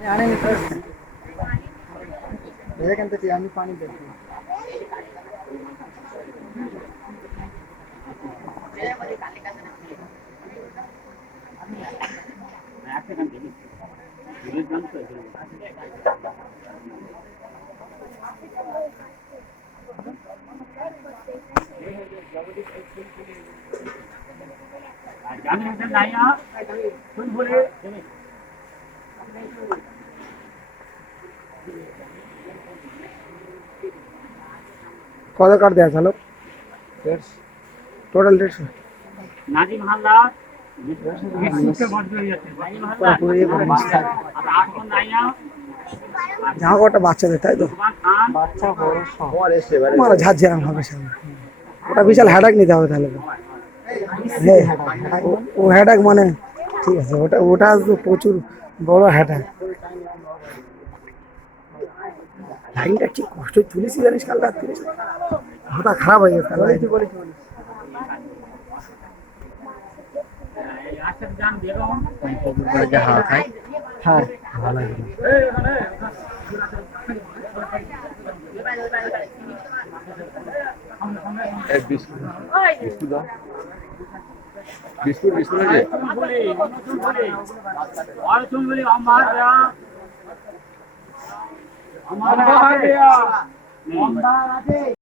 आने में तरस देखते थे हम पानी देते কত কাট দেয়া চলো টোটাল 150 নাজিম হালদার জামা কটা বাচ্চাদের তাই তো মারা ঝাঁঝাম হবে সামনে ওটা বিশাল হ্যাডাক নিতে হবে তাহলে তো ও হ্যাডাক মানে ঠিক আছে ওটা ওটা তো প্রচুর বড় হ্যাডাক লাইনটা কি কষ্ট চলেছি জানিস কাল রাত থেকে মাথা খারাপ হয়ে গেছে হ্যাঁ ভালো বিস্কুট বিস্কুট আছে আমার